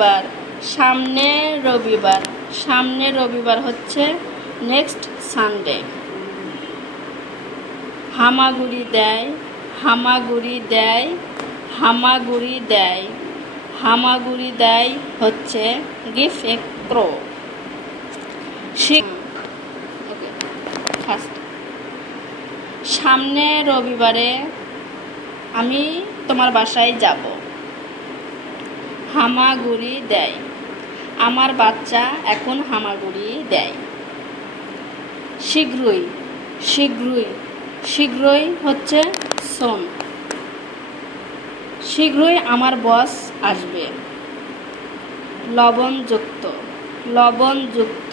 বার সামনে রবিবার, সামনে রবিবার হচ্ছে নেক্সট সানডে। হামাগুড়ি দেয়, হামাগুড়ি দেয়, হামাগুড়ি দেয়, হামাগুড়ি দেয় হচ্ছে গিভ এ ক্রো। ফার্স্ট, সামনে রবিবারে আমি তোমার বাসায় যাব। হামাগুড়ি দেয়, আমার বাচ্চা এখন হামাগুড়ি দেয়। শীঘ্রই, শীঘ্রই, শীঘ্রই হচ্ছে শোন। শীঘ্রই আমার বস আসবে। লবণযুক্ত, লবণযুক্ত,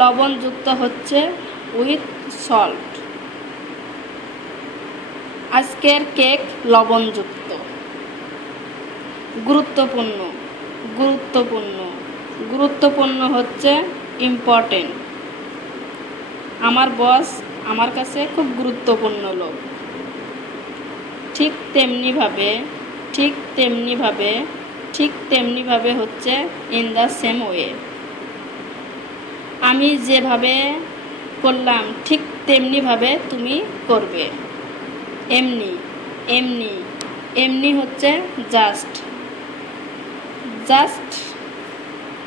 লবণযুক্ত হচ্ছে উইথ সল্ট। আজকের কেক লবণযুক্ত। গুরুত্বপূর্ণ, গুরুত্বপূর্ণ, গুরুত্বপূর্ণ হচ্ছে ইম্পর্টেন্ট। আমার বস আমার কাছে খুব গুরুত্বপূর্ণ লোক। ঠিক তেমনিভাবে, ঠিক তেমনিভাবে, ঠিক তেমনিভাবে হচ্ছে ইন দ্য সেম ওয়ে। আমি যেভাবে করলাম ঠিক তেমনিভাবে তুমি করবে। এমনি, এমনি, এমনি হচ্ছে জাস্ট, জাস্ট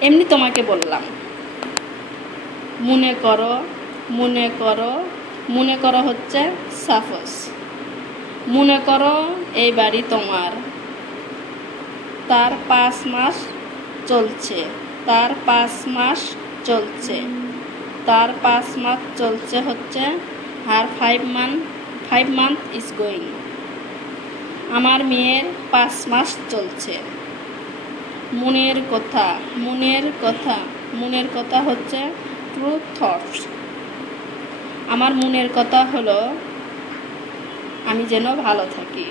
এমনি তোমাকে বললাম। মনে করো, মনে করো, মনে করো হচ্ছে সাপোজ। মনে করো এই বাড়ি তোমার। তার 5 মাস চলছে, তার 5 মাস চলছে, তার 5 মাস চলছে হচ্ছে আর 5 month is going। আমার মেয়ের 5 মাস চলছে। মনের কথা, মনের কথা, মনের কথা হচ্ছে ট্রু থটস। আমার মনের কথা হলো আমি যেন ভালো থাকি।